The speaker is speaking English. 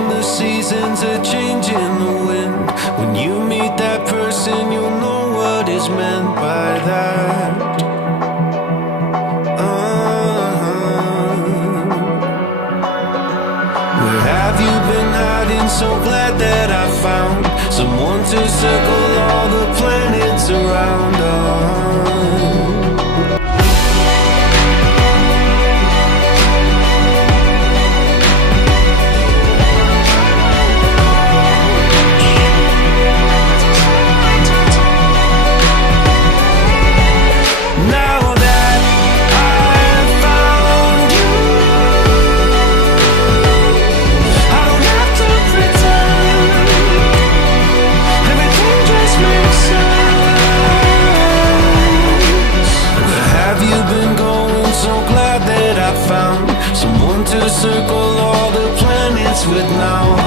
when the seasons are changing the wind. When you meet that person, you'll know what is meant by that. Where have you been hiding? So glad that I found someone to circle all the planets around us. Found someone to circle all the planets with now.